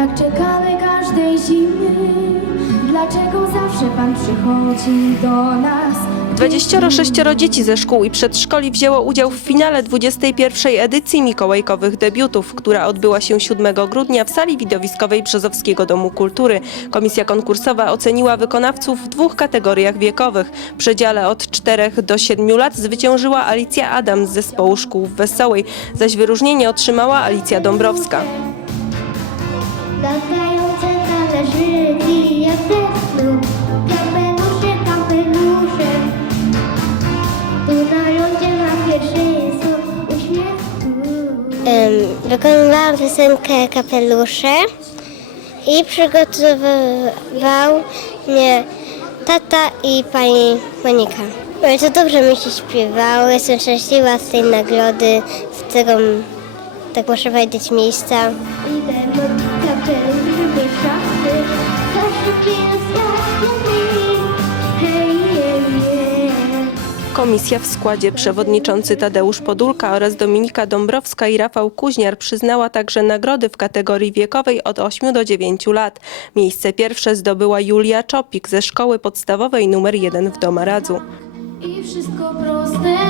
Tak czekamy każdej zimy Dlaczego zawsze Pan przychodzi do nas 26 dzieci ze szkół i przedszkoli wzięło udział w finale 21. edycji Mikołajkowych Debiutów, która odbyła się 7 grudnia w sali widowiskowej Brzozowskiego Domu Kultury. Komisja konkursowa oceniła wykonawców w dwóch kategoriach wiekowych. W przedziale od 4 do 7 lat zwyciężyła Alicja Adam z zespołu szkół w Wesołej, zaś wyróżnienie otrzymała Alicja Dąbrowska. Latające talerzyki jak Kapelusze, kapelusze na pierwszeństwo uśmiechu Wykonywałam piosenkę Kapelusze i przygotowywał mnie tata i pani Monika. Bardzo dobrze mi się śpiewało, jestem szczęśliwa z tej nagrody, z tego, tak muszę powiedzieć, miejsca. Komisja w składzie przewodniczący Tadeusz Podulka oraz Dominika Dąbrowska i Rafał Kuźniar przyznała także nagrody w kategorii wiekowej od 8 do 9 lat. Miejsce pierwsze zdobyła Julia Czopik ze szkoły podstawowej nr 1 w Domaradzu. I wszystko proste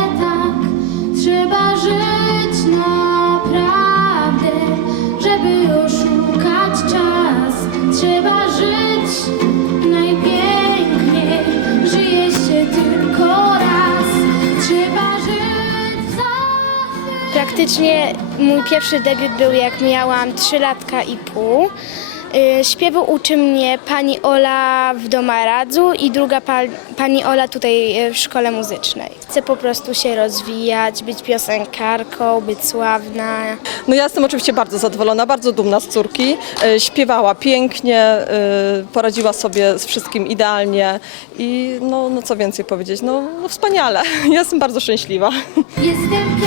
Praktycznie mój pierwszy debiut był jak miałam 3 latka i pół. Y, Śpiewu uczy mnie pani Ola w Domaradzu i druga pa, pani Ola tutaj y, w szkole muzycznej. Chcę po prostu się rozwijać, być piosenkarką, być sławna. No ja jestem oczywiście bardzo zadowolona, bardzo dumna z córki. E, Śpiewała pięknie, poradziła sobie z wszystkim idealnie i no, no co więcej powiedzieć, no, no wspaniale. Ja jestem bardzo szczęśliwa. Jestem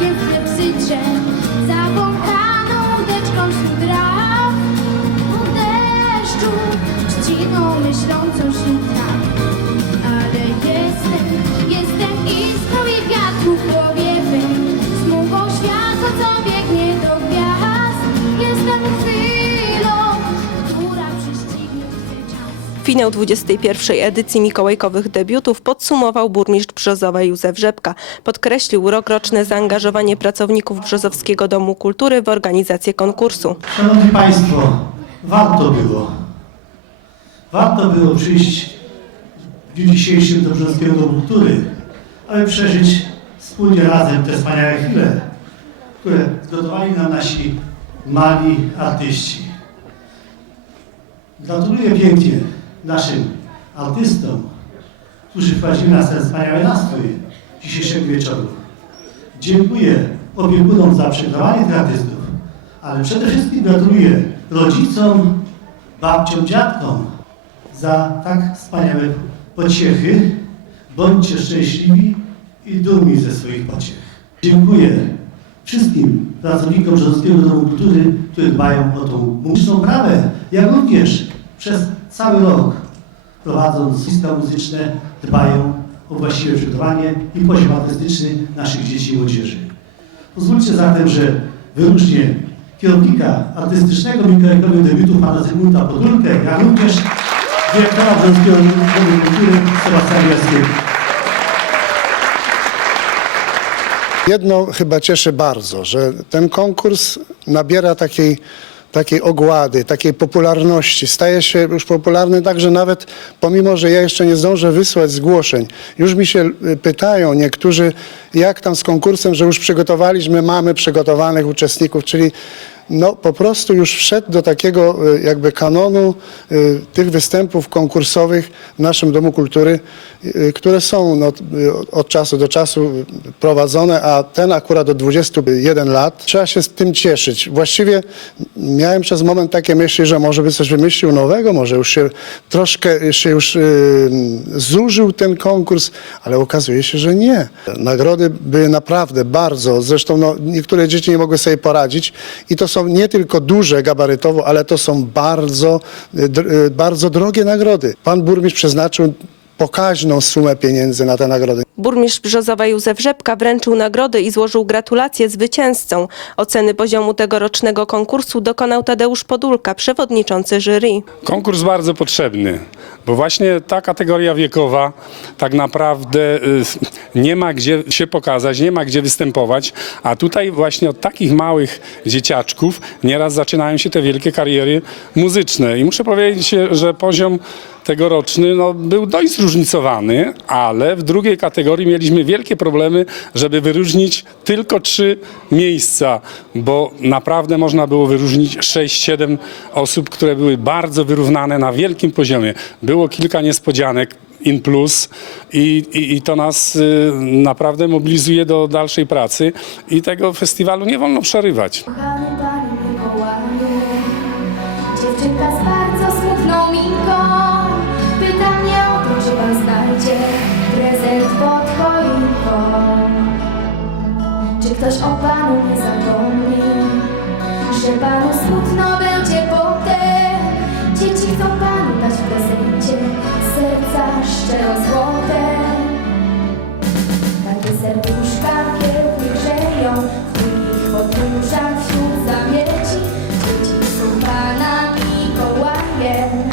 więc nie psyczę Zapąkaną deczką wśród traw deszczu, trzciną myślącą się tak Finał 21 edycji Mikołajkowych debiutów podsumował burmistrz Brzozowa Józef Rzepka. Podkreślił rokroczne zaangażowanie pracowników Brzozowskiego Domu Kultury w organizację konkursu. Szanowni Państwo, warto było. Warto było przyjść w dniu dzisiejszym do Brzozowskiego Domu Kultury, aby przeżyć wspólnie razem te wspaniałe chwile, które zgotowali nam nasi mali artyści. Gratuluję pięknie naszym artystom, którzy wprowadzili nas ten wspaniały nastrój dzisiejszego wieczoru. Dziękuję opiekunom za przygotowanie tych artystów, ale przede wszystkim gratuluję rodzicom, babciom, dziadkom za tak wspaniałe pociechy. Bądźcie szczęśliwi i dumni ze swoich pociech. Dziękuję wszystkim pracownikom Brzozowskiego Domu Kultury, którzy dbają o tą muzyczną prawę, jak również przez cały rok prowadząc lista muzyczne, dbają o właściwe przygotowanie i poziom artystyczny naszych dzieci i młodzieży. Pozwólcie zatem, że wyróżnię kierownika artystycznego Mikołajkowych debiutów pana Zygmunta Podulkę, jak również dyrektora Brzozowskiego Domu Kultury Sebastiana. Jedno chyba cieszy bardzo, że ten konkurs nabiera takiej, takiej ogłady, takiej popularności. Staje się już popularny także nawet pomimo, że ja jeszcze nie zdążę wysłać zgłoszeń. Już mi się y, pytają niektórzy, jak tam z konkursem, że już przygotowaliśmy, mamy przygotowanych uczestników, czyli no po prostu już wszedł do takiego y, jakby kanonu y, tych występów konkursowych w naszym Domu Kultury, y, które są no, od czasu do czasu prowadzone, a ten akurat od 21 lat. Trzeba się z tym cieszyć. Właściwie miałem przez moment takie myśli, że może by coś wymyślił nowego, może już się troszkę się już zużył ten konkurs, ale okazuje się, że nie. Nagrody były naprawdę bardzo, zresztą no, niektóre dzieci nie mogły sobie poradzić i to są nie tylko duże gabarytowo, ale to są bardzo, y, y, bardzo drogie nagrody. Pan burmistrz przeznaczył pokaźną sumę pieniędzy na te nagrody. Burmistrz Brzozowa Józef Rzepka wręczył nagrody i złożył gratulacje zwycięzcom. Oceny poziomu tegorocznego konkursu dokonał Tadeusz Podulka, przewodniczący jury. Konkurs bardzo potrzebny, bo właśnie ta kategoria wiekowa tak naprawdę y, nie ma gdzie się pokazać, nie ma gdzie występować, a tutaj właśnie od takich małych dzieciaczków nieraz zaczynają się te wielkie kariery muzyczne. I muszę powiedzieć, że poziom tegoroczny no, był dość zróżnicowany, ale w drugiej kategorii mieliśmy wielkie problemy, żeby wyróżnić tylko trzy miejsca, bo naprawdę można było wyróżnić 6-7 osób, które były bardzo wyrównane na wielkim poziomie. Było kilka niespodzianek in plus i, i, i to nas y, naprawdę mobilizuje do dalszej pracy i tego festiwalu nie wolno przerywać. Ktoś o Panu nie zapomni, że Panu smutno będzie potem. Dzieci chcą Panu dać w prezencie serca szczero złote. Takie serduszka kiełki grzeją, w długich podróżach wśród zamieci. Dzieci są Pana Mikołajem.